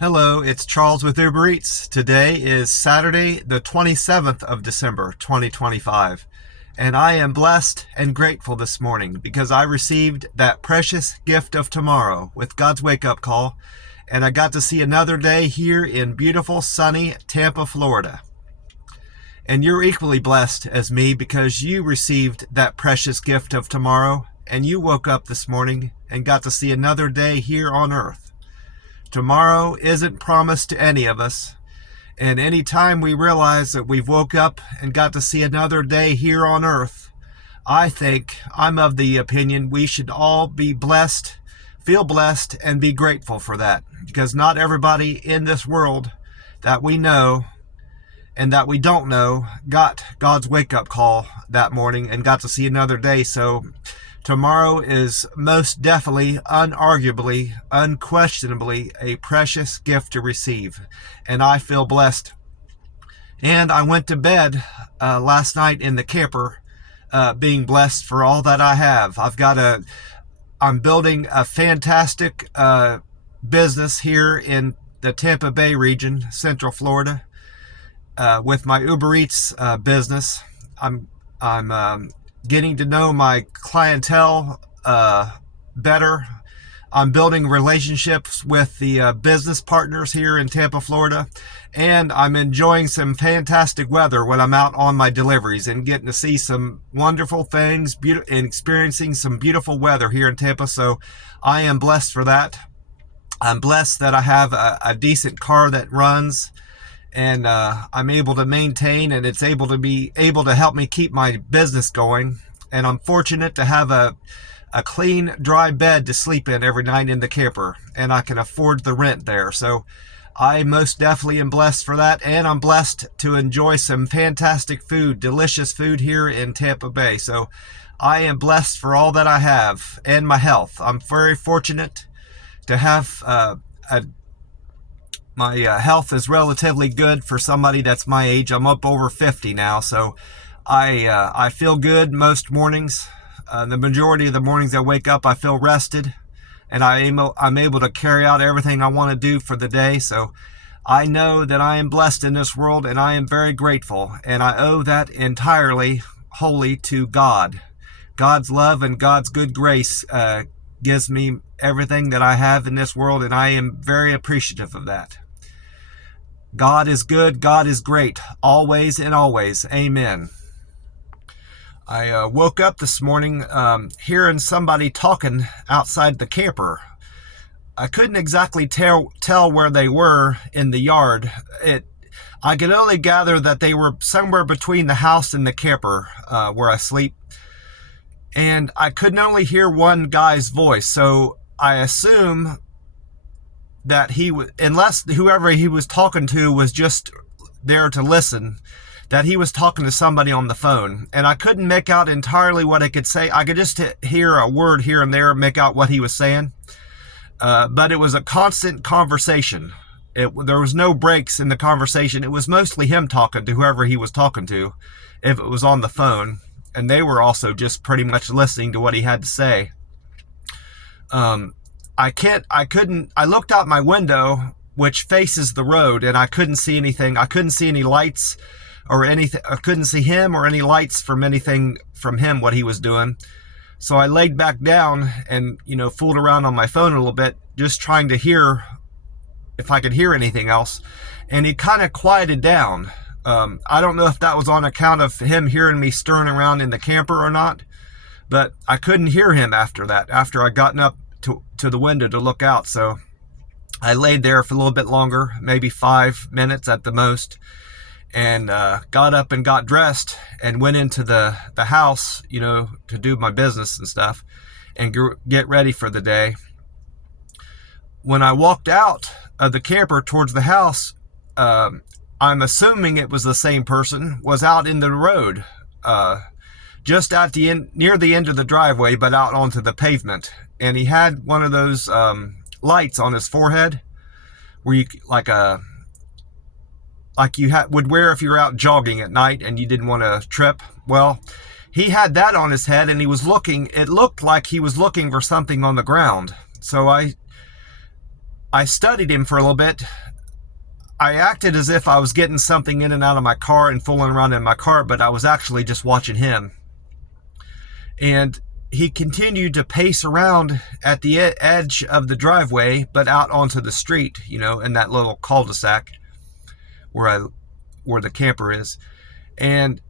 Hello, it's Charles with Uber Eats. Today is Saturday, the 27th of December, 2025. And I am blessed and grateful this morning because I received that precious gift of tomorrow with God's wake-up call. And I got to see another day here in beautiful, sunny Tampa, Florida. And you're equally blessed as me because you received that precious gift of tomorrow and you woke up this morning and got to see another day here on earth. Tomorrow isn't promised to any of us, and any time we realize that we've woke up and got to see another day here on earth, I'm of the opinion we should all be blessed, feel blessed, and be grateful for that, because not everybody in this world that we know and that we don't know got God's wake-up call that morning and got to see another day. So tomorrow is most definitely, unarguably, unquestionably a precious gift to receive, and I feel blessed. And I went to bed last night in the camper, being blessed for all that I have. I'm building a fantastic business here in the Tampa Bay region, Central Florida, with my Uber Eats business. I'm getting to know my clientele better. I'm building relationships with the business partners here in Tampa, Florida, and I'm enjoying some fantastic weather when I'm out on my deliveries and getting to see some wonderful things and experiencing some beautiful weather here in Tampa. So I am blessed for that. I'm blessed that I have a decent car that runs, and I'm able to maintain, and it's able to help me keep my business going. And I'm fortunate to have a clean, dry bed to sleep in every night in the camper, and I can afford the rent there. So I most definitely am blessed for that, and I'm blessed to enjoy some fantastic food, delicious food here in Tampa Bay. So I am blessed for all that I have and my health. I'm very fortunate to have my health is relatively good for somebody that's my age. I'm up over 50 now, so I feel good most mornings. The majority of the mornings I wake up, I feel rested, and I'm able to carry out everything I want to do for the day. So I know that I am blessed in this world, and I am very grateful, and I owe that entirely, wholly to God. God's love and God's good grace gives me everything that I have in this world, and I am very appreciative of that. God is good, God is great, always and always. Amen. I woke up this morning hearing somebody talking outside the camper. I couldn't exactly tell where they were in the yard. I could only gather that they were somewhere between the house and the camper where I sleep. And I could only hear one guy's voice, so I assume that unless whoever he was talking to was just there to listen, that he was talking to somebody on the phone. And I couldn't make out entirely what I could say. I could just hear a word here and there, make out what he was saying. But it was a constant conversation. There was no breaks in the conversation. It was mostly him talking to whoever he was talking to, if it was on the phone. And they were also just pretty much listening to what he had to say. I looked out my window, which faces the road, and I couldn't see anything. I couldn't see any lights or anything. I couldn't see him or any lights from anything from him, what he was doing. So I laid back down and, fooled around on my phone a little bit, just trying to hear if I could hear anything else. And he kind of quieted down. I don't know if that was on account of him hearing me stirring around in the camper or not, but I couldn't hear him after that, after I gotten up to the window to look out. So I laid there for a little bit longer, maybe 5 minutes at the most, and got up and got dressed and went into the house, to do my business and stuff and get ready for the day. When I walked out of the camper towards the house, I'm assuming it was the same person, was out in the road, just at the end, near the end of the driveway, but out onto the pavement. And he had one of those lights on his forehead, where you would wear if you were out jogging at night and you didn't want to trip. Well, he had that on his head, and he was looking. It looked like he was looking for something on the ground. So I I studied him for a little bit. I acted as if I was getting something in and out of my car and fooling around in my car, but I was actually just watching him. And he continued to pace around at the edge of the driveway, but out onto the street, in that little cul-de-sac where the camper is. And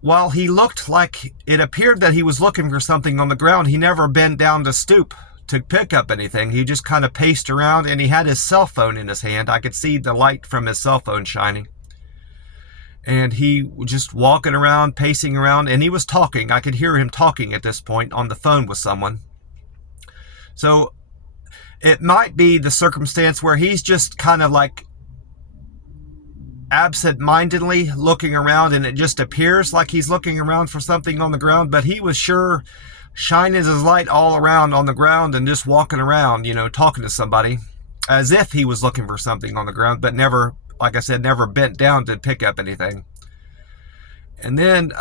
while he looked like it appeared that he was looking for something on the ground, he never bent down to stoop to pick up anything. He just kind of paced around, and he had his cell phone in his hand. I could see the light from his cell phone shining. And he was just walking around, pacing around, and he was talking. I could hear him talking at this point on the phone with someone. So it might be the circumstance where he's just kind of like absent-mindedly looking around, and it just appears like he's looking around for something on the ground, but he was sure shining his light all around on the ground and just walking around, talking to somebody as if he was looking for something on the ground, but never, like I said, never bent down to pick up anything. And then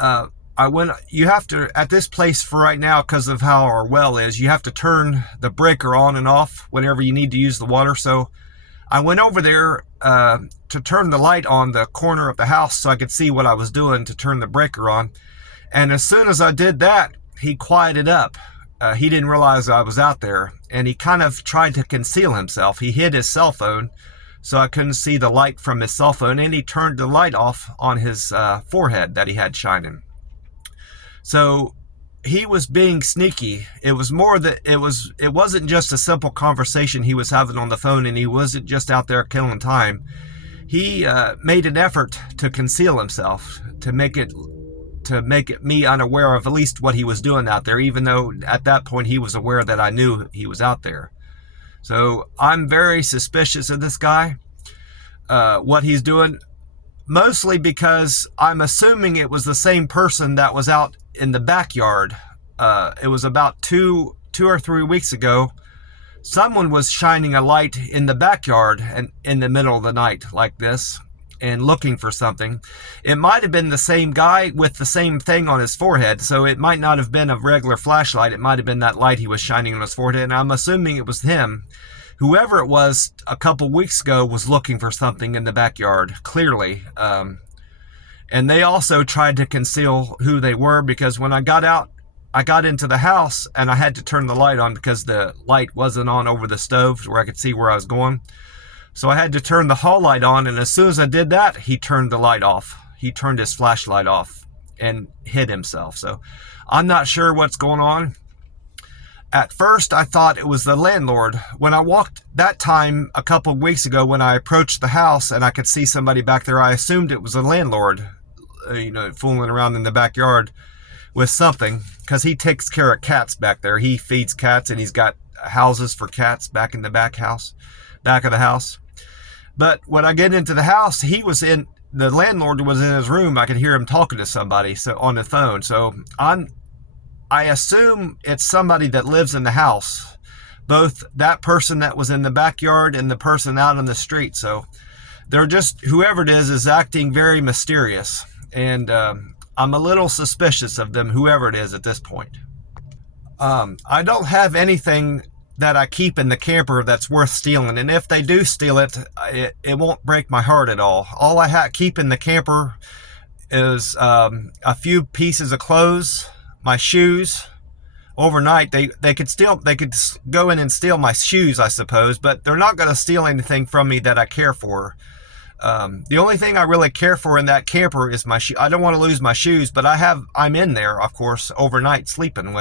you have to, at this place for right now, because of how our well is, you have to turn the breaker on and off whenever you need to use the water. So I went over there to turn the light on the corner of the house so I could see what I was doing to turn the breaker on. And as soon as I did that, he quieted up. He didn't realize I was out there, and he kind of tried to conceal himself. He hid his cell phone so I couldn't see the light from his cell phone, and he turned the light off on his forehead that he had shining. So he was being sneaky. It was more that it wasn't just a simple conversation he was having on the phone, and he wasn't just out there killing time. He made an effort to conceal himself, to make it me unaware of at least what he was doing out there, even though at that point he was aware that I knew he was out there. So I'm very suspicious of this guy, what he's doing, mostly because I'm assuming it was the same person that was out in the backyard. It was about two or 3 weeks ago. Someone was shining a light in the backyard and in the middle of the night like this and looking for something. It might have been the same guy with the same thing on his forehead, so it might not have been a regular flashlight. It might have been that light he was shining on his forehead, and I'm assuming it was him. Whoever it was a couple weeks ago was looking for something in the backyard, clearly. And they also tried to conceal who they were, because when I got out, I got into the house and I had to turn the light on because the light wasn't on over the stove where I could see where I was going. So I had to turn the hall light on, and as soon as I did that, he turned the light off. He turned his flashlight off and hid himself. So I'm not sure what's going on. At first, I thought it was the landlord. When I walked that time a couple of weeks ago, when I approached the house and I could see somebody back there, I assumed it was the landlord, fooling around in the backyard with something, because he takes care of cats back there. He feeds cats, and he's got houses for cats back in the back of the house. But when I get into the house, the landlord was in his room. I could hear him talking to somebody on the phone. So I assume it's somebody that lives in the house, both that person that was in the backyard and the person out on the street. So they're just, whoever it is acting very mysterious. And I'm a little suspicious of them, whoever it is at this point. I don't have anything that I keep in the camper that's worth stealing. And if they do steal it, it won't break my heart at all. All I keep in the camper is a few pieces of clothes, my shoes. Overnight, they could go in and steal my shoes, I suppose, but they're not going to steal anything from me that I care for. The only thing I really care for in that camper is my shoe. I don't want to lose my shoes, but I'm in there, of course, overnight sleeping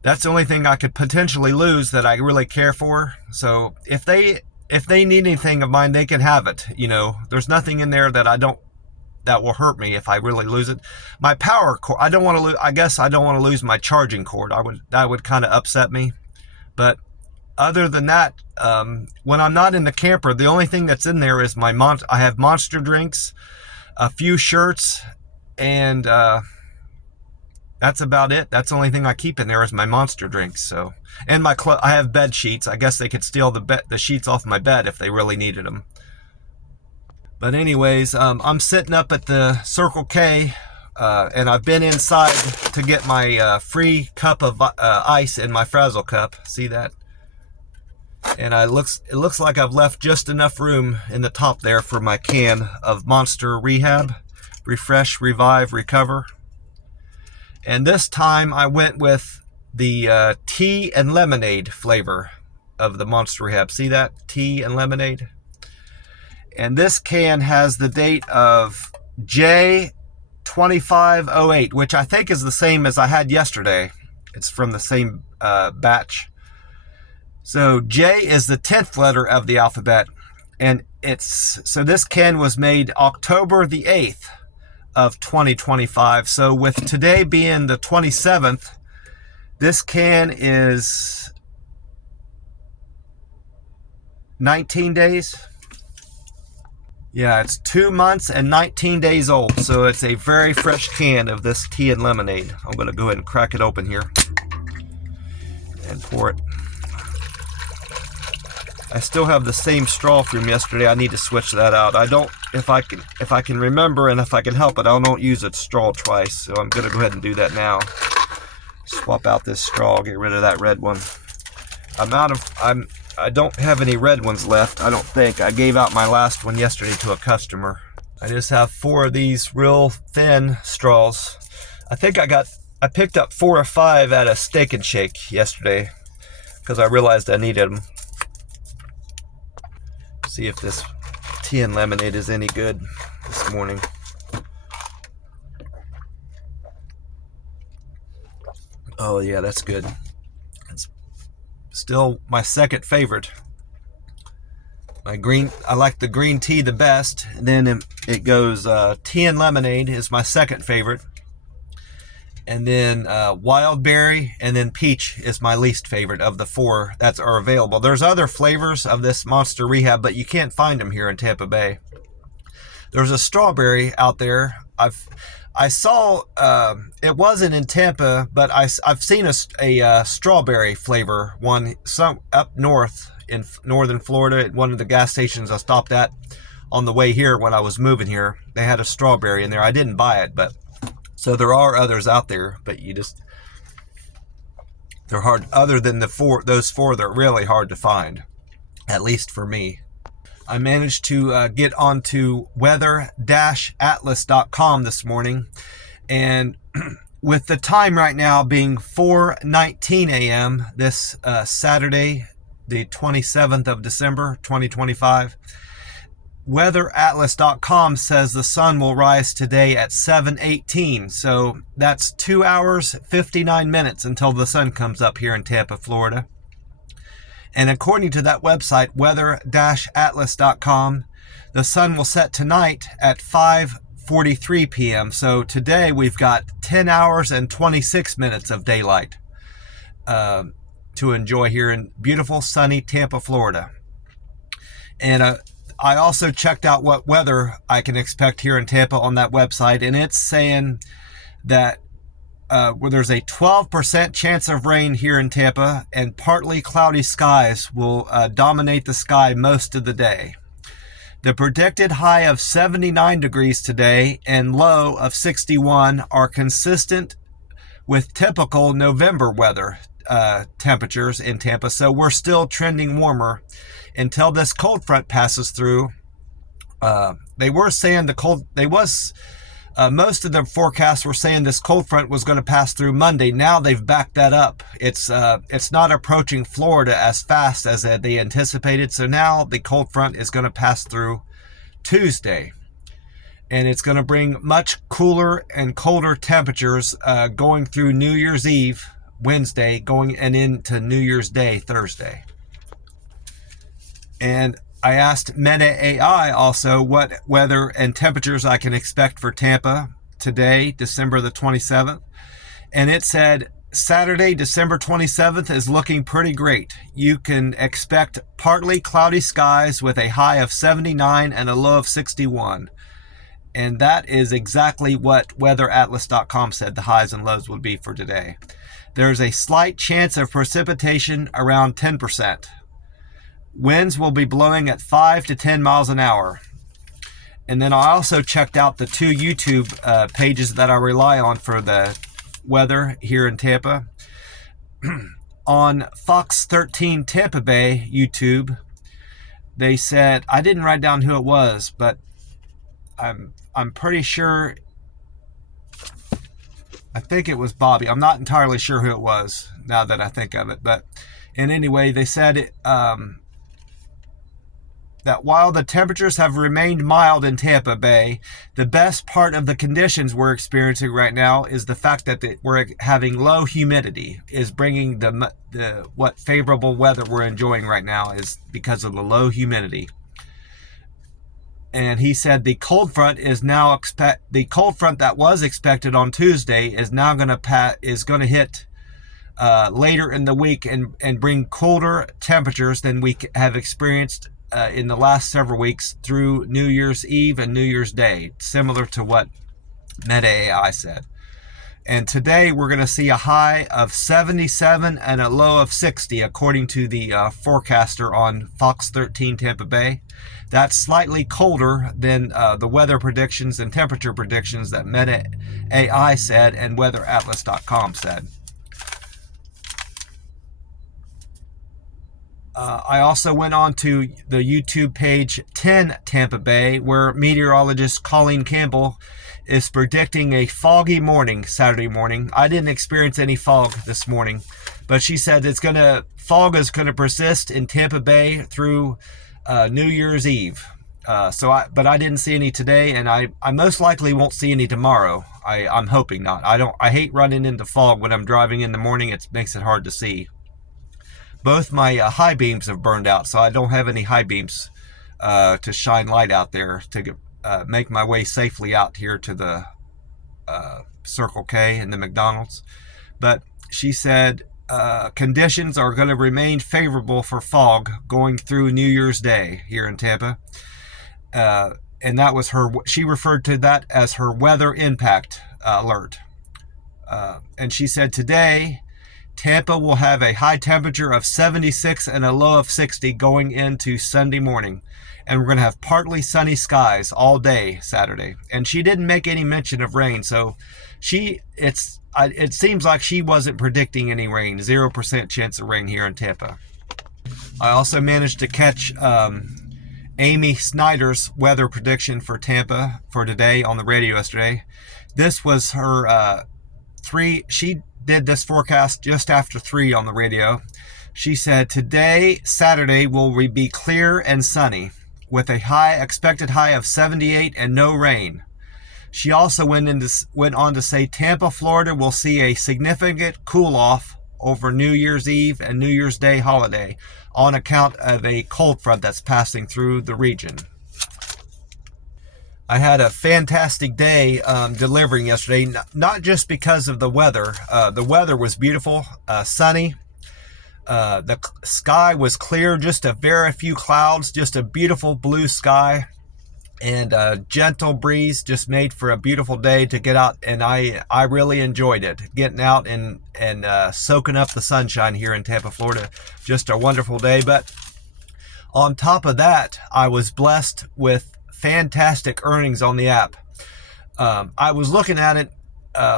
that's the only thing I could potentially lose that I really care for. So if they need anything of mine, they can have it. There's nothing in there that will hurt me if I really lose it. My power cord, I guess I don't want to lose my charging cord. That would kind of upset me. But other than that, when I'm not in the camper, the only thing that's in there is I have Monster drinks, a few shirts, and that's about it. That's the only thing I keep in there is my Monster drinks. So, and I have bed sheets. I guess they could steal the sheets off my bed if they really needed them. But anyways, I'm sitting up at the Circle K, and I've been inside to get my free cup of ice in my Frazzle cup. See that? And it looks like I've left just enough room in the top there for my can of Monster Rehab, Refresh, Revive, Recover. And this time I went with the tea and lemonade flavor of the Monster Rehab. See that? Tea and lemonade. And this can has the date of J2508, which I think is the same as I had yesterday. It's from the same batch. So J is the 10th letter of the alphabet. And so this can was made October the 8th of 2025. So with today being the 27th, this can is 19 days. Yeah, it's 2 months and 19 days old. So it's a very fresh can of this tea and lemonade. I'm going to go ahead and crack it open here and pour it. I still have the same straw from yesterday. I need to switch that out. I don't, if I can remember and if I can help it, I don't use a straw twice. So I'm going to go ahead and do that now. Swap out this straw, get rid of that red one. I don't have any red ones left, I don't think. I gave out my last one yesterday to a customer. I just have 4 of these real thin straws. I think I picked up 4 or 5 at a Steak and Shake yesterday because I realized I needed them. See if this tea and lemonade is any good this morning. Oh yeah, that's good. It's still my second favorite. I like the green tea the best. And then it goes tea and lemonade is my second favorite. And then wild berry and then peach is my least favorite of the 4 that are available. There's other flavors of this Monster Rehab, but you can't find them here in Tampa Bay. There's a strawberry out there. I saw it wasn't in Tampa, but I've seen a strawberry flavor one some up north in northern Florida at one of the gas stations I stopped at on the way here when I was moving here. They had a strawberry in there. I didn't buy it, but so there are others out there, but they're hard. Other than those 4, they're really hard to find, at least for me. I managed to get onto weather-atlas.com this morning, and with the time right now being 4:19 a.m. this Saturday, the 27th of December, 2025, weather-atlas.com says the sun will rise today at 7:18. So that's 2 hours, 59 minutes until the sun comes up here in Tampa, Florida. And according to that website, weather-atlas.com, the sun will set tonight at 5:43 p.m. So today we've got 10 hours and 26 minutes of daylight to enjoy here in beautiful, sunny Tampa, Florida. And I also checked out what weather I can expect here in Tampa on that website, and it's saying that where there's a 12% chance of rain here in Tampa, and partly cloudy skies will dominate the sky most of the day. The predicted high of 79 degrees today and low of 61 are consistent with typical November weather temperatures in Tampa, so we're still trending warmer until this cold front passes through. They were saying most of the forecasts were saying this cold front was going to pass through Monday. Now they've backed that up. It's not approaching Florida as fast as they anticipated. So now the cold front is going to pass through Tuesday, and it's going to bring much cooler and colder temperatures going through New Year's Eve, Wednesday, going and into New Year's Day, Thursday. And I asked Meta AI also what weather and temperatures I can expect for Tampa today, December the 27th. And it said Saturday, December 27th is looking pretty great. You can expect partly cloudy skies with a high of 79 and a low of 61. And that is exactly what weather-atlas.com said the highs and lows would be for today. There's a slight chance of precipitation around 10%. Winds will be blowing at 5 to 10 miles an hour. And then I also checked out the 2 YouTube pages that I rely on for the weather here in Tampa. on Fox 13 Tampa Bay YouTube, they said, I didn't write down who it was, but I'm pretty sure, I think it was Bobby. I'm not entirely sure who it was now that I think of it, but in any way, they said that while the temperatures have remained mild in Tampa Bay, the best part of the conditions we're experiencing right now is the fact that we're having low humidity is bringing the what favorable weather we're enjoying right now is because of the low humidity. And he said the cold front is now the cold front that was expected on Tuesday is now going to hit later in the week and bring colder temperatures than we have experienced in the last several weeks through New Year's Eve and New Year's Day, similar to what Meta AI said. And today we're going to see a high of 77 and a low of 60, according to the forecaster on Fox 13 Tampa Bay. That's slightly colder than the weather predictions and temperature predictions that Meta AI said and weatheratlas.com said. I also went on to the YouTube page 10 Tampa Bay, where meteorologist Colleen Campbell is predicting a foggy morning Saturday morning. I didn't experience any fog this morning, but she said fog is going to persist in Tampa Bay through New Year's Eve. But I didn't see any today, and I most likely won't see any tomorrow. I'm hoping not. I hate running into fog when I'm driving in the morning. It makes it hard to see. Both my high beams have burned out, so I don't have any high beams to shine light out there to make my way safely out here to the Circle K and the McDonald's. But she said conditions are going to remain favorable for fog going through New Year's Day here in Tampa. And that was she referred to that as her weather impact alert. And she said today, Tampa will have a high temperature of 76 and a low of 60 going into Sunday morning. And we're going to have partly sunny skies all day Saturday. And she didn't make any mention of rain, so it seems like she wasn't predicting any rain. 0% chance of rain here in Tampa. I also managed to catch Amy Snyder's weather prediction for Tampa for today on the radio yesterday. This was her she did this forecast just after 3 on the radio. She said today, Saturday, will be clear and sunny with a expected high of 78 and no rain. She also went on to say Tampa, Florida will see a significant cool off over New Year's Eve and New Year's Day holiday on account of a cold front that's passing through the region. I had a fantastic day delivering yesterday, not just because of the weather. The weather was beautiful, sunny. The sky was clear, just a very few clouds, just a beautiful blue sky, and a gentle breeze just made for a beautiful day to get out. And I really enjoyed it, getting out and soaking up the sunshine here in Tampa, Florida. Just a wonderful day. But on top of that, I was blessed with fantastic earnings on the app. I was looking at it,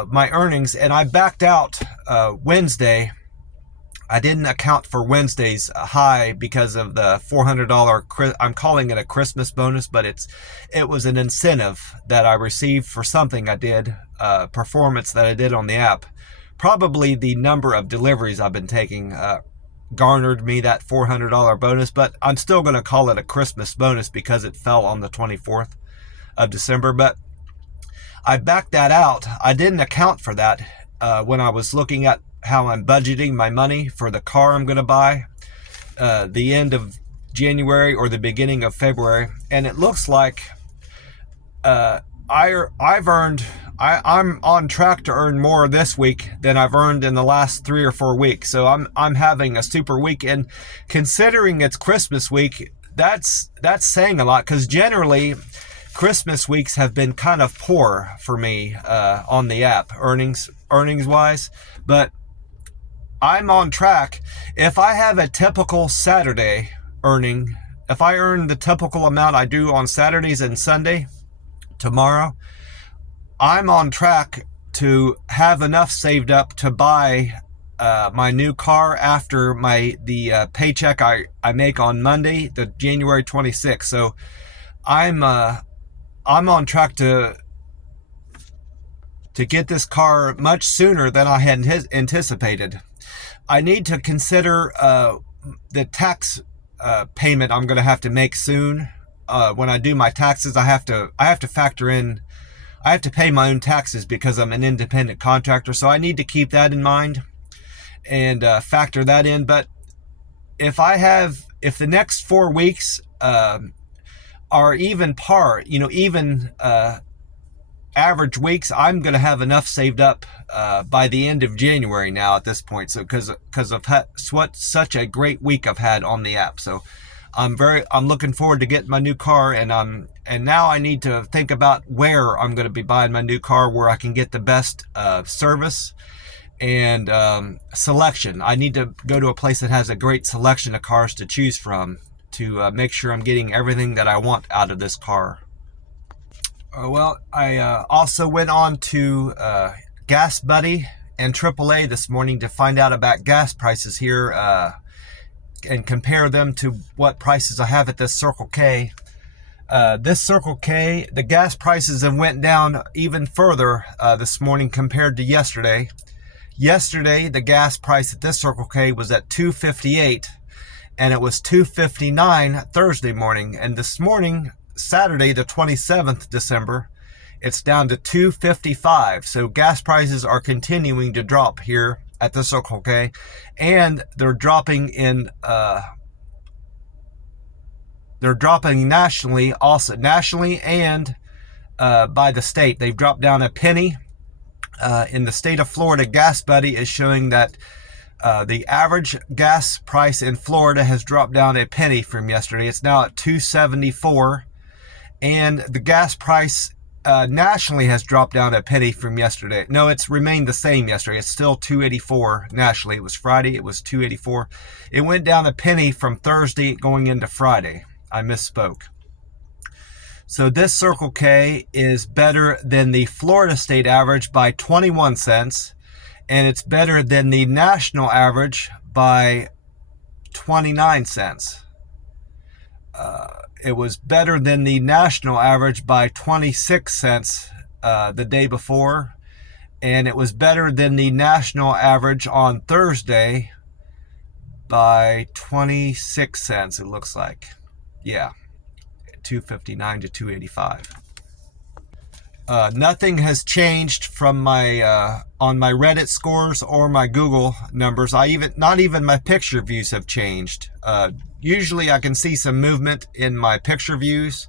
my earnings, and I backed out Wednesday. I didn't account for Wednesday's high because of the $400, I'm calling it a Christmas bonus, but it was an incentive that I received for something I did, performance that I did on the app. Probably the number of deliveries I've been taking garnered me that $400 bonus, but I'm still going to call it a Christmas bonus because it fell on the 24th of December. But I backed that out. I didn't account for that when I was looking at how I'm budgeting my money for the car I'm going to buy the end of January or the beginning of February. And it looks like I'm on track to earn more this week than I've earned in the last 3 or 4 weeks. So I'm having a super week, and considering it's Christmas week, that's saying a lot, because generally Christmas weeks have been kind of poor for me on the app earnings wise. But I'm on track. If I have a typical Saturday earning, if I earn the typical amount I do on Saturdays and Sunday tomorrow, I'm on track to have enough saved up to buy my new car after the paycheck I make on Monday, the January 26th. So I'm on track to get this car much sooner than I had anticipated. I need to consider the tax payment I'm going to have to make soon. When I do my taxes, I have to factor in. I have to pay my own taxes because I'm an independent contractor, so I need to keep that in mind and factor that in. But if the next 4 weeks are even par, even average weeks, I'm going to have enough saved up by the end of January now at this point. So because of such a great week I've had on the app. So I'm looking forward to getting my new car, and now I need to think about where I'm going to be buying my new car, where I can get the best service and selection. I need to go to a place that has a great selection of cars to choose from to make sure I'm getting everything that I want out of this car. Well, I also went on to Gas Buddy and AAA this morning to find out about gas prices here and compare them to what prices I have at this Circle K. This Circle K, the gas prices have went down even further this morning compared to yesterday. Yesterday, the gas price at this Circle K was at $2.58, and it was $2.59 Thursday morning. And this morning, Saturday, the 27th December, it's down to $2.55. So gas prices are continuing to drop here at the Circle K, and they're dropping nationally and by the state. They've dropped down a penny. In the state of Florida, Gas Buddy is showing that the average gas price in Florida has dropped down a penny from yesterday. It's now at $2.74. And the gas price nationally has dropped down a penny from yesterday. No, it's remained the same yesterday. It's still $2.84 nationally. It was Friday. It was $2.84. It went down a penny from Thursday going into Friday. I misspoke. So this Circle K is better than the Florida state average by 21 cents. And it's better than the national average by 29 cents. It was better than the national average by 26 cents the day before. And it was better than the national average on Thursday by 26 cents, it looks like. Yeah, $2.59 to $2.85. Nothing has changed from my on my Reddit scores or my Google numbers. Not even my picture views have changed. Usually I can see some movement in my picture views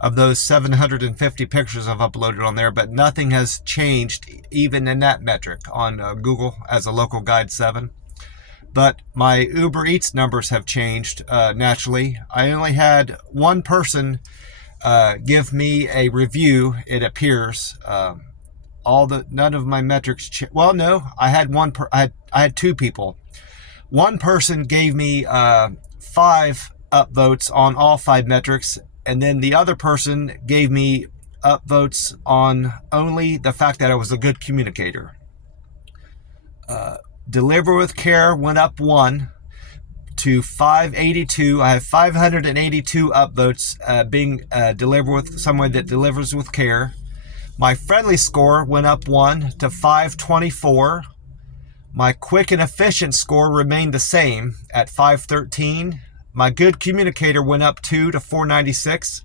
of those 750 pictures I've uploaded on there, but nothing has changed even in that metric on Google as a local guide 7. But my Uber Eats numbers have changed naturally. I only had one person give me a review, it appears. None of my metrics well, no, I had two people. One person gave me 5 upvotes on all 5 metrics, and then the other person gave me upvotes on only the fact that I was a good communicator. Deliver with Care went up 1 to 582. I have 582 upvotes being delivered with someone that delivers with care. My friendly score went up 1 to 524. My quick and efficient score remained the same at 513. My good communicator went up 2 to 496.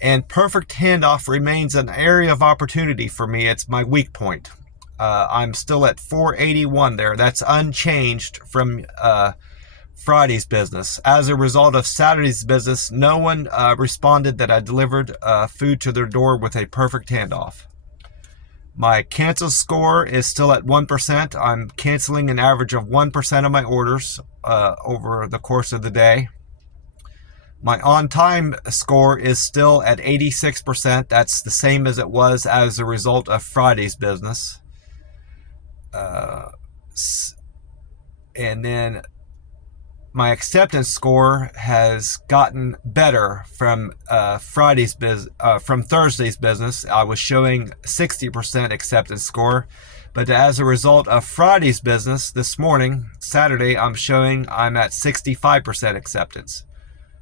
And perfect handoff remains an area of opportunity for me. It's my weak point. I'm still at 481 there. That's unchanged from Friday's business. As a result of Saturday's business, no one responded that I delivered food to their door with a perfect handoff. My cancel score is still at 1%. I'm canceling an average of 1% of my orders over the course of the day. My on-time score is still at 86%. That's the same as it was as a result of Friday's business. And then my acceptance score has gotten better from from Thursday's business. I was showing 60% acceptance score, But as a result of Friday's business this morning, Saturday, I'm showing I'm at 65% acceptance.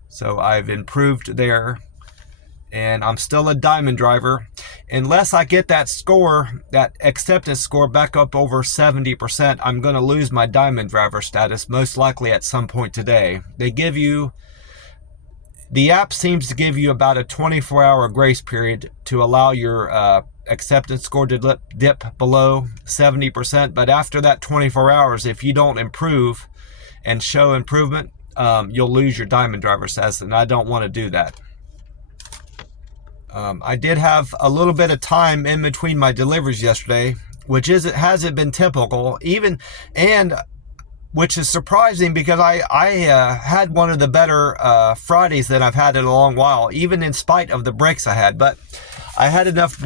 So I've improved there, and I'm still a diamond driver. Unless I get that score, that acceptance score back up over 70%, I'm going to lose my diamond driver status, most likely at some point today. The app seems to give you about a 24-hour grace period to allow your acceptance score to dip below 70%. But after that 24 hours, if you don't improve and show improvement, you'll lose your diamond driver status, and I don't want to do that. I did have a little bit of time in between my deliveries yesterday, which hasn't been typical, which is surprising because I had one of the better Fridays that I've had in a long while, even in spite of the breaks I had. But I had enough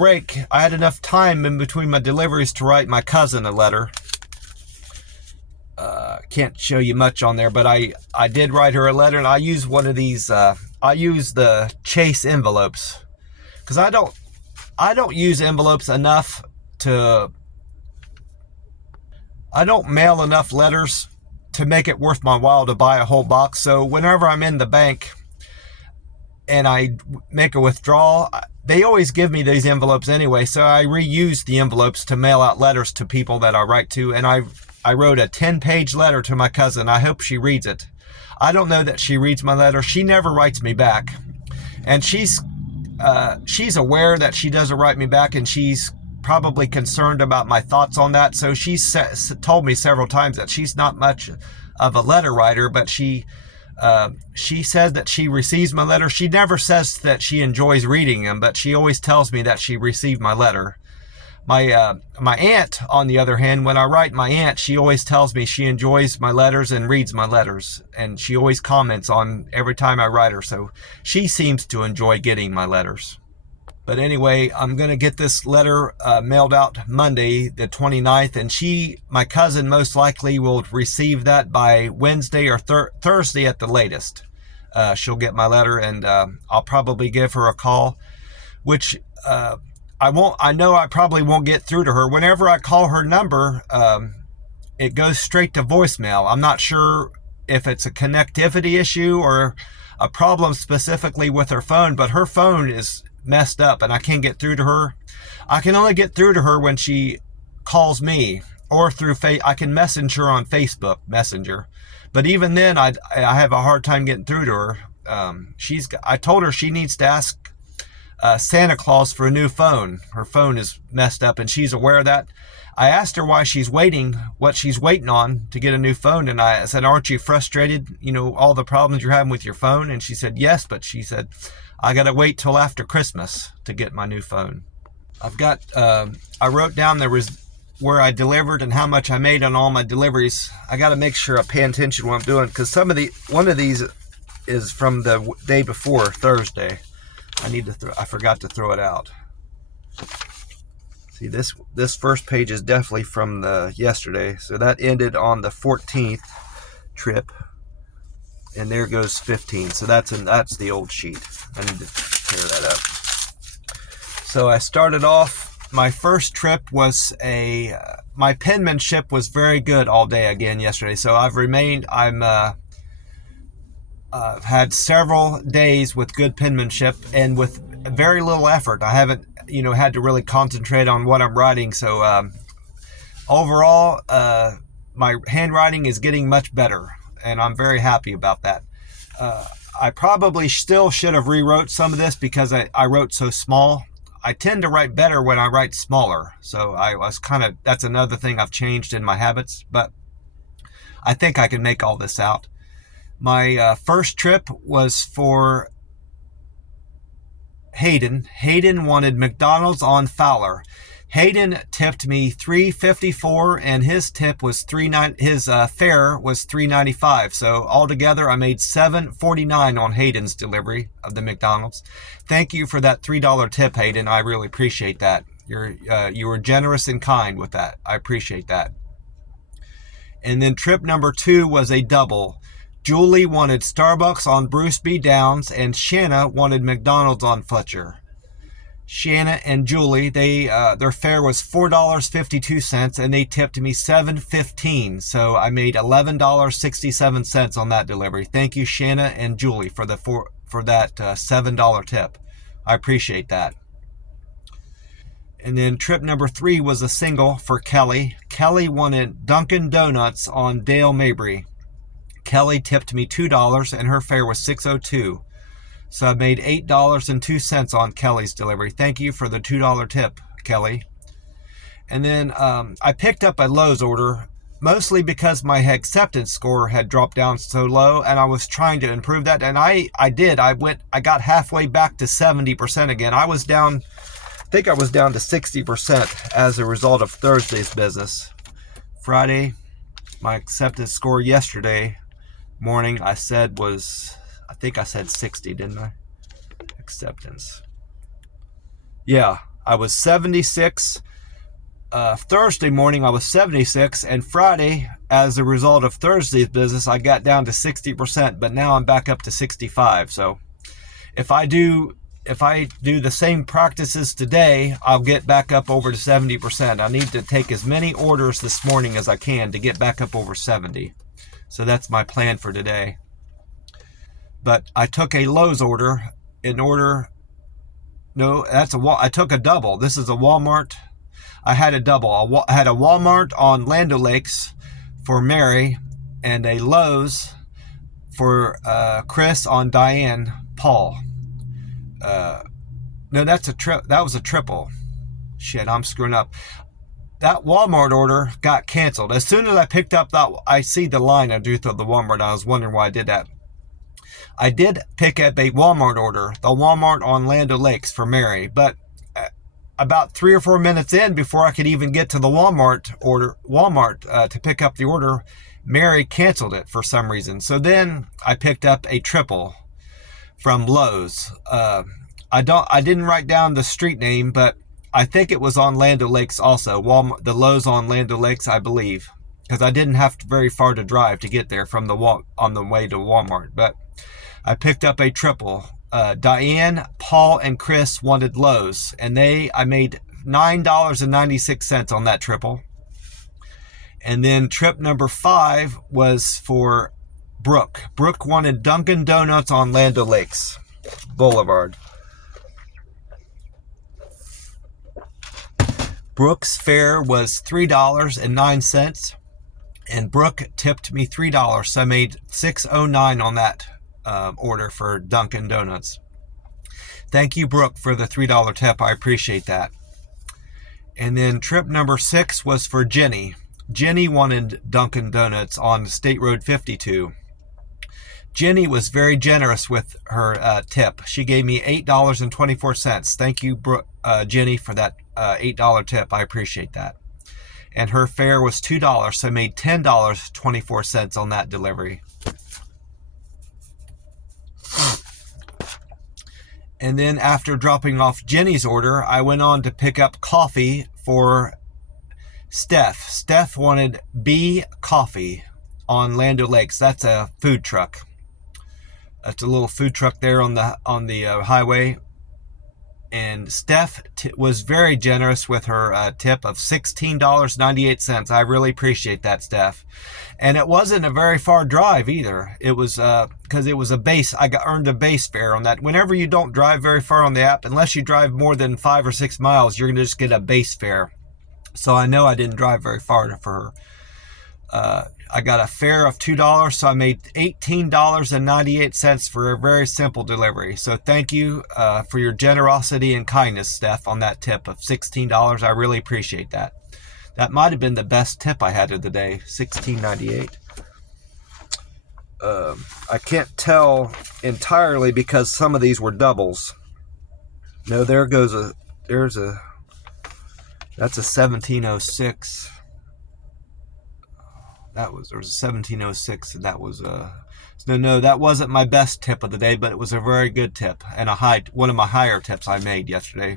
time in between my deliveries to write my cousin a letter. Can't show you much on there, but I did write her a letter, and I use one of these. I use the Chase envelopes because I don't use envelopes enough to. I don't mail enough letters to make it worth my while to buy a whole box. So whenever I'm in the bank and I make a withdrawal, they always give me these envelopes anyway. So I reuse the envelopes to mail out letters to people that I write to. And I wrote a 10-page letter to my cousin. I hope she reads it. I don't know that she reads my letter. She never writes me back. And she's aware that she doesn't write me back, and she's probably concerned about my thoughts on that. So she's told me several times that she's not much of a letter writer, but she says that she receives my letter. She never says that she enjoys reading them, but she always tells me that she received my letter. My aunt, on the other hand, when I write my aunt, she always tells me she enjoys my letters and reads my letters, and she always comments on every time I write her. So she seems to enjoy getting my letters. But anyway, I'm going to get this letter mailed out Monday, the 29th, and my cousin, most likely will receive that by Wednesday or Thursday at the latest. She'll get my letter, and I'll probably give her a call, which I know I probably won't get through to her. Whenever I call her number, it goes straight to voicemail. I'm not sure if it's a connectivity issue or a problem specifically with her phone, but her phone is messed up and I can't get through to her. I can only get through to her when she calls me, or through I can message her on Facebook Messenger. But even then, I have a hard time getting through to her. I told her she needs to ask Santa Claus for a new phone. Her phone is messed up, and she's aware of that. I asked her what she's waiting on to get a new phone, and I said, "Aren't you frustrated? All the problems you're having with your phone?" And she said, "Yes," but she said, "I gotta wait till after Christmas to get my new phone." I wrote down where I delivered and how much I made on all my deliveries. I gotta make sure I pay attention to what I'm doing, because one of these is from the day before, Thursday. I forgot to throw it out. See, this first page is definitely from yesterday. So that ended on the 14th trip, and there goes 15. So that's the old sheet. I need to tear that up. So I started off. My first trip was my penmanship was very good all day again yesterday. So I've had several days with good penmanship and with very little effort. I haven't, had to really concentrate on what I'm writing. So overall, my handwriting is getting much better, and I'm very happy about that. I probably still should have rewrote some of this because I wrote so small. I tend to write better when I write smaller. So that's another thing I've changed in my habits, but I think I can make all this out. My first trip was for Hayden. Hayden wanted McDonald's on Fowler. Hayden tipped me $3.54, and his tip was his fare was $3.95. So altogether, I made $7.49 on Hayden's delivery of the McDonald's. Thank you for that $3 tip, Hayden. I really appreciate that. You were generous and kind with that. I appreciate that. And then trip number 2 was a double. Julie wanted Starbucks on Bruce B. Downs, and Shanna wanted McDonald's on Fletcher. Shanna and Julie, they their fare was $4.52, and they tipped me $7.15. So I made $11.67 on that delivery. Thank you, Shanna and Julie, for that $7 tip. I appreciate that. And then trip number 3 was a single for Kelly. Kelly wanted Dunkin' Donuts on Dale Mabry. Kelly tipped me $2, and her fare was $6.02. So I made $8.02 on Kelly's delivery. Thank you for the $2 tip, Kelly. And then I picked up a Lowe's order, mostly because my acceptance score had dropped down so low, and I was trying to improve that. And I did. I got halfway back to 70% again. I think I was down to 60% as a result of Thursday's business. Friday, my acceptance score yesterday morning, I think I said 60, didn't I? Acceptance. Yeah, I was 76. Thursday morning, I was 76. And Friday, as a result of Thursday's business, I got down to 60%. But now I'm back up to 65. So if I do the same practices today, I'll get back up over to 70%. I need to take as many orders this morning as I can to get back up over 70. So that's my plan for today. But I took a Lowe's order I took a double. This is a Walmart. I had a double. I had a Walmart on Land O'Lakes for Mary, and a Lowe's for Chris on Diane Paul. No, that was a triple. Shit, I'm screwing up. That Walmart order got canceled. As soon as I picked up I see the line underneath of the Walmart, and I was wondering why I did that. I did pick up a Walmart order, the Walmart on Land O'Lakes for Mary, but about 3 or 4 minutes in, before I could even get to the Walmart to pick up the order, Mary canceled it for some reason. So then I picked up a triple from Lowe's. I didn't write down the street name, but I think it was on Land O'Lakes also. The Lowe's on Land O'Lakes, I believe, because I didn't have very far to drive to get there from on the way to Walmart. But I picked up a triple. Diane, Paul, and Chris wanted Lowe's, and I made $9.96 on that triple. And then trip number 5 was for Brooke. Brooke wanted Dunkin' Donuts on Land O'Lakes Boulevard. Brooke's fare was $3.09, and Brooke tipped me $3, so I made $6.09 on that order for Dunkin' Donuts. Thank you, Brooke, for the $3 tip. I appreciate that. And then trip number 6 was for Jenny. Jenny wanted Dunkin' Donuts on State Road 52. Jenny was very generous with her tip. She gave me $8.24. Thank you, Jenny, for that $8 tip. I appreciate that. And her fare was $2, so I made $10.24 on that delivery. And then after dropping off Jenny's order, I went on to pick up coffee for Steph. Steph wanted B Coffee on Land O'Lakes. That's a food truck. That's a little food truck there on the highway. And Steph was very generous with her tip of $16.98. I really appreciate that, Steph. And it wasn't a very far drive either. It was because it was a base. Earned a base fare on that. Whenever you don't drive very far on the app, unless you drive more than 5 or 6 miles, you're gonna just get a base fare. So I know I didn't drive very far for her. I got a fare of $2, so I made $18.98 for a very simple delivery. So thank you for your generosity and kindness, Steph, on that tip of $16. I really appreciate that. That might have been the best tip I had of the day, $16.98. I can't tell entirely because some of these were doubles. No, that's a 1706. There was a 1706, and that was no, that wasn't my best tip of the day, but it was a very good tip and one of my higher tips I made yesterday.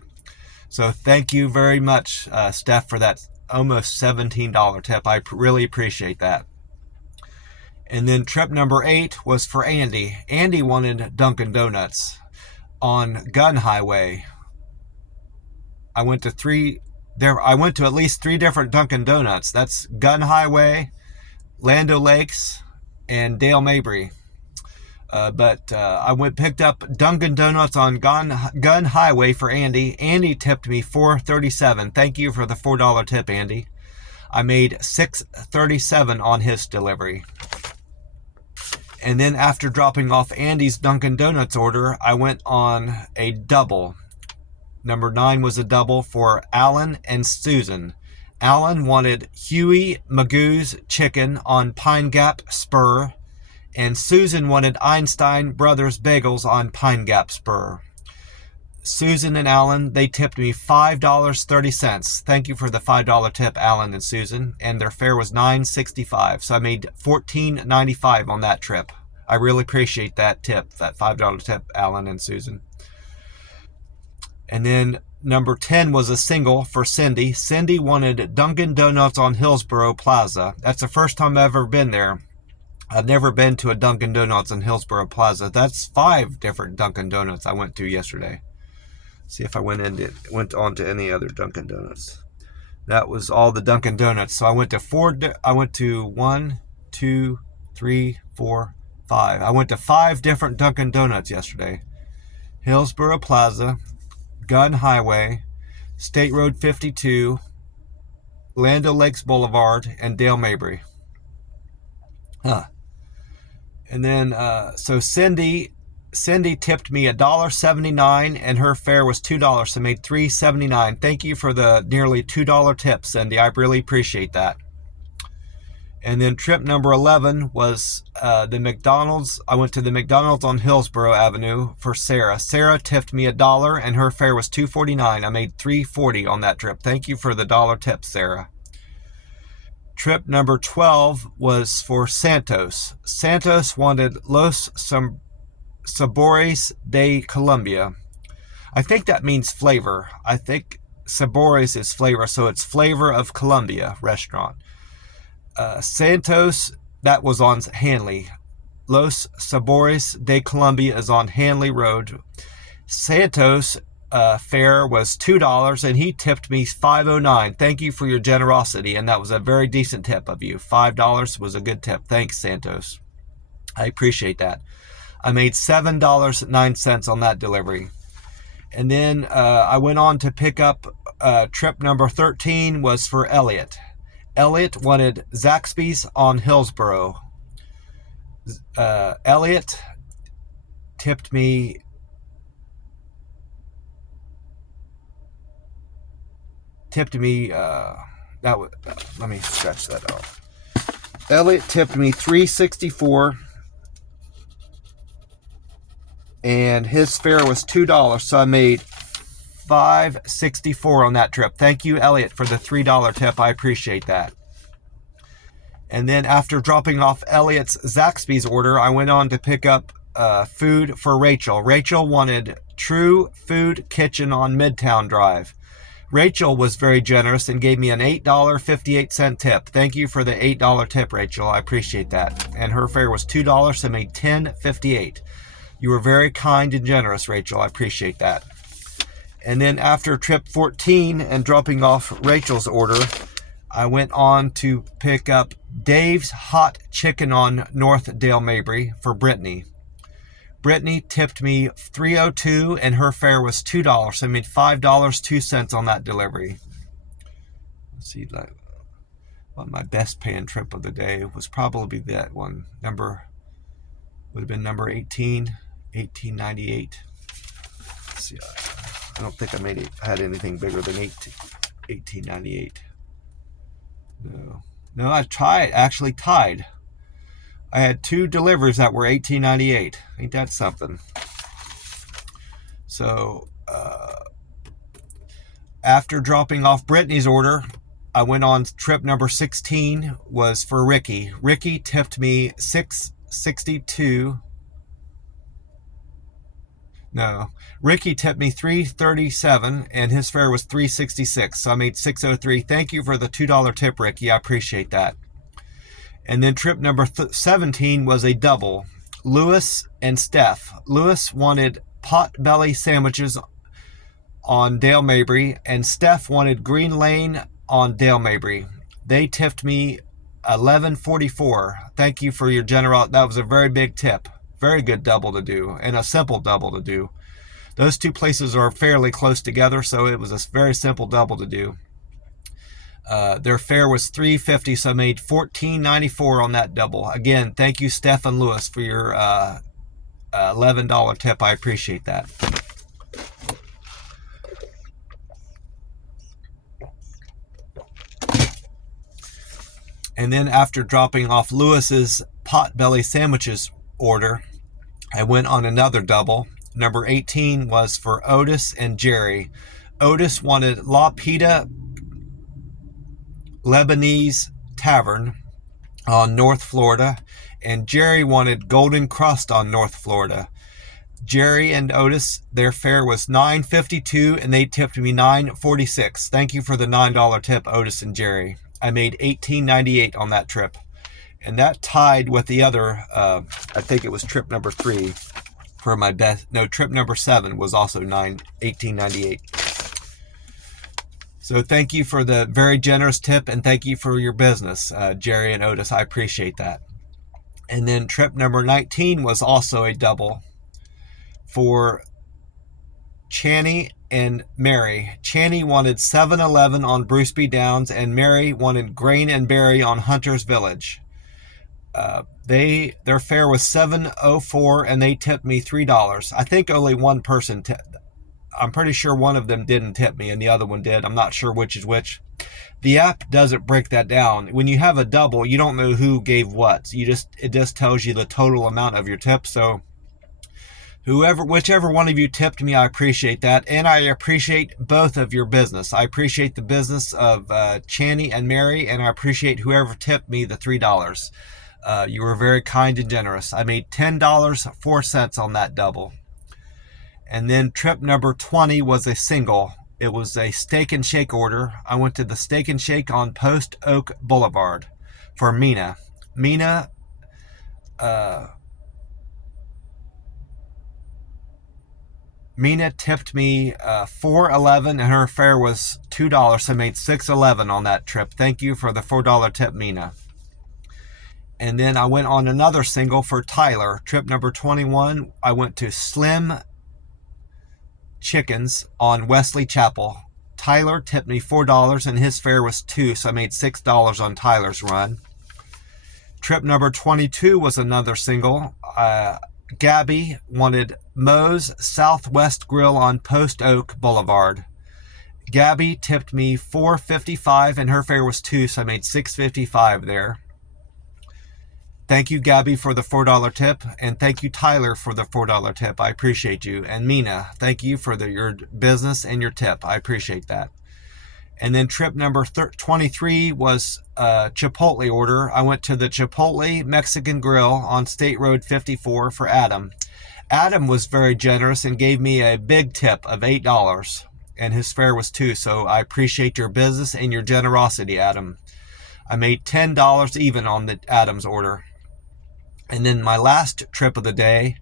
So thank you very much, Steph, for that almost $17 tip. I really appreciate that. And then trip number 8 was for Andy. Andy wanted Dunkin' Donuts on Gun Highway. I went to at least 3 different Dunkin' Donuts. That's Gun Highway, Land O'Lakes, and Dale Mabry. But I picked up Dunkin' Donuts on Gun Highway for Andy. Andy tipped me $4.37. Thank you for the $4 tip, Andy. I made $6.37 on his delivery. And then after dropping off Andy's Dunkin' Donuts order, I went on a double. Number 9 was a double for Alan and Susan. Alan wanted Huey Magoo's chicken on Pine Gap Spur, and Susan wanted Einstein Brothers Bagels on Pine Gap Spur. Susan and Alan, they tipped me $5.30. Thank you for the $5 tip, Alan and Susan. And their fare was $9.65. So I made $14.95 on that trip. I really appreciate that tip, that $5 tip, Alan and Susan. And then number 10 was a single for Cindy. Cindy wanted Dunkin' Donuts on Hillsborough Plaza. That's the first time I've ever been there. I've never been to a Dunkin' Donuts on Hillsborough Plaza. That's 5 different Dunkin' Donuts I went to yesterday. See if I went on to any other Dunkin' Donuts. That was all the Dunkin' Donuts. So I went to 1, 2, 3, 4, 5. I went to 5 different Dunkin' Donuts yesterday. Hillsborough Plaza, Gun Highway, State Road 52, Land O'Lakes Boulevard, and Dale Mabry. And then, so Cindy tipped me $1.79 and her fare was $2, so I made $3.79. Thank you for the nearly $2 tip, Cindy. I really appreciate that. And then trip number 11 was the McDonald's. I went to the McDonald's on Hillsborough Avenue for Sarah. Sarah tipped me $1 and her fare was $2.49. I made $3.40 on that trip. Thank you for the $1 tip, Sarah. Trip number 12 was for Santos. Santos wanted Los Sabores de Colombia. I think that means flavor. I think Sabores is flavor, so it's Flavor of Colombia restaurant. Santos, that was on Hanley. Los Sabores de Colombia is on Hanley Road. Santos fare was $2 and he tipped me $5.09. Thank you for your generosity, and that was a very decent tip of you. $5 was a good tip. Thanks, Santos. I appreciate that. I made $7.09 on that delivery. And then I went on to pick up trip number 13 was for Elliot. Elliot wanted Zaxby's on Hillsborough. Elliot tipped me let me scratch that off. Elliot tipped me $3.64 and his fare was $2, so I made $5.64 on that trip. Thank you, Elliot, for the $3 tip. I appreciate that. And then after dropping off Elliot's Zaxby's order, I went on to pick up food for Rachel. Rachel wanted True Food Kitchen on Midtown Drive. Rachel was very generous and gave me an $8.58 tip. Thank you for the $8 tip, Rachel. I appreciate that. And her fare was $2, so I made $10.58. You were very kind and generous, Rachel. I appreciate that. And then after trip 14 and dropping off Rachel's order, I went on to pick up Dave's Hot Chicken on North Dale Mabry for Brittany. Brittany tipped me $3.02 and her fare was $2. So I made $5.02 on that delivery. Let's see, my best paying trip of the day was probably that one. Would have been number 1898. Let's see, I don't think I had anything bigger than 1898. No, I actually tied. I had 2 deliveries that were $18.98. Ain't that something? So, after dropping off Brittany's order, I went on trip number 16, was for Ricky. Ricky tipped me $6.62. No, Ricky tipped me $3.37 and his fare was $3.66. So I made $6.03. Thank you for the $2 tip, Ricky. I appreciate that. And then trip number 17 was a double. Lewis and Steph. Lewis wanted potbelly sandwiches on Dale Mabry, and Steph wanted Green Lane on Dale Mabry. They tipped me $11.44. Thank you for your generosity. That was a very big tip. Very good double to do, and a simple double to do. Those two places are fairly close together, so it was a very simple double to do. Their fare was $3.50, so I made $14.94 on that double. Again, thank you, Steph and Lewis, for your $11 tip. I appreciate that. And then after dropping off Lewis's Potbelly Sandwiches order, I went on another double. Number 18 was for Otis and Jerry. Otis wanted La Pita Lebanese Tavern on North Florida, and Jerry wanted Golden Crust on North Florida. Jerry and Otis, their fare was $9.52, and they tipped me $9.46. Thank you for the $9 tip, Otis and Jerry. I made $18.98 on that trip, and that tied with the other. I think it was trip number 3 for my best. No, trip number 7 was also $18.98. So thank you for the very generous tip, and thank you for your business, Jerry and Otis. I appreciate that. And then trip number 19 was also a double for Channy and Mary. Channy wanted 7-Eleven on Bruce B. Downs, and Mary wanted Grain and Berry on Hunter's Village. Their fare was $7.04, and they tipped me $3. I think only one person I'm pretty sure one of them didn't tip me and the other one did. I'm not sure which is which. The app doesn't break that down. When you have a double, you don't know who gave what. It just tells you the total amount of your tip. So whichever one of you tipped me, I appreciate that. And I appreciate both of your business. I appreciate the business of Channy and Mary, and I appreciate whoever tipped me the $3. You were very kind and generous. I made $10.04 on that double. And then trip number 20 was a single. It was a Steak and Shake order. I went to the Steak and Shake on Post Oak Boulevard for Mina. Mina tipped me $4.11, and her fare was $2, so I made $6.11 on that trip. Thank you for the $4 tip, Mina. And then I went on another single for Tyler. Trip number 21, I went to Slim Chickens on Wesley Chapel. Tyler tipped me $4, and his fare was $2, so I made $6 on Tyler's run. Trip number 22 was another single. Gabby wanted Moe's Southwest Grill on Post Oak Boulevard. Gabby tipped me $4.55, and her fare was $2, so I made $6.55 there. Thank you, Gabby, for the $4 tip, and thank you, Tyler, for the $4 tip. I appreciate you. And Mina, thank you for your business and your tip. I appreciate that. And then trip number 23 was a Chipotle order. I went to the Chipotle Mexican Grill on State Road 54 for Adam. Adam was very generous and gave me a big tip of $8, and his fare was $2, so I appreciate your business and your generosity, Adam. I made $10 even on the Adam's order. And then my last trip of the day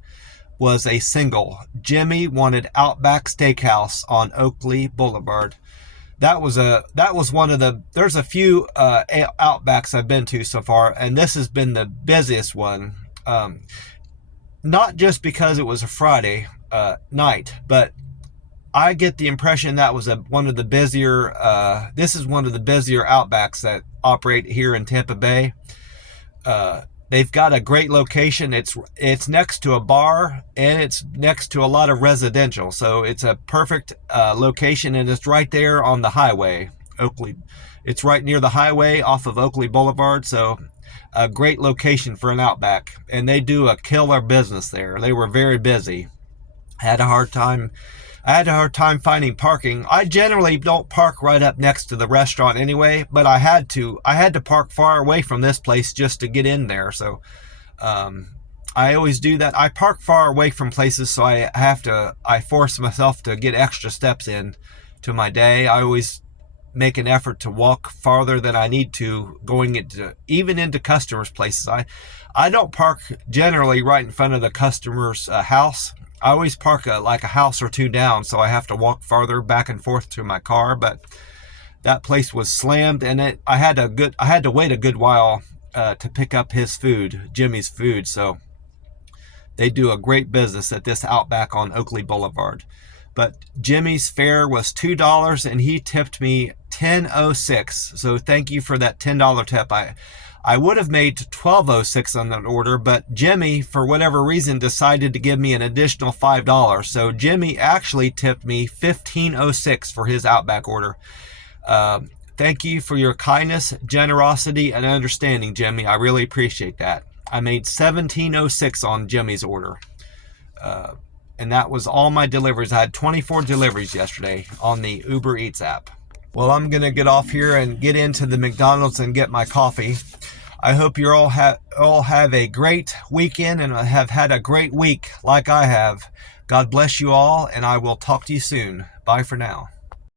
was a single. Jimmy wanted Outback Steakhouse on Oakley Boulevard. That was one of the, there's a few Outbacks I've been to so far, and this has been the busiest one. Not just because it was a Friday night, but I get the impression that was one of the busier, this is one of the busier Outbacks that operate here in Tampa Bay. They've got a great location. It's next to a bar, and it's next to a lot of residential. So it's a perfect location, and it's right there on the highway, Oakley. It's right near the highway off of Oakley Boulevard. So a great location for an Outback. And they do a killer business there. They were very busy. I had a hard time finding parking. I generally don't park right up next to the restaurant anyway, but I had to park far away from this place just to get in there. So I always do that. I park far away from places, so I force myself to get extra steps in to my day. I always make an effort to walk farther than I need to, going into customers' places. I don't park generally right in front of the customer's house. I always park like a house or two down, so I have to walk farther back and forth to my car. But that place was slammed, and I had to wait a good while to pick up his food, Jimmy's food. So they do a great business at this Outback on Oakley Boulevard. But Jimmy's fare was $2, and he tipped me $10.06. So thank you for that $10 tip. I would have made $12.06 on that order, but Jimmy, for whatever reason, decided to give me an additional $5. So Jimmy actually tipped me $15.06 for his Outback order. Thank you for your kindness, generosity, and understanding, Jimmy. I really appreciate that. I made $17.06 on Jimmy's order. And that was all my deliveries. I had 24 deliveries yesterday on the Uber Eats app. Well, I'm going to get off here and get into the McDonald's and get my coffee. I hope you all have a great weekend and have had a great week like I have. God bless you all, and I will talk to you soon. Bye for now.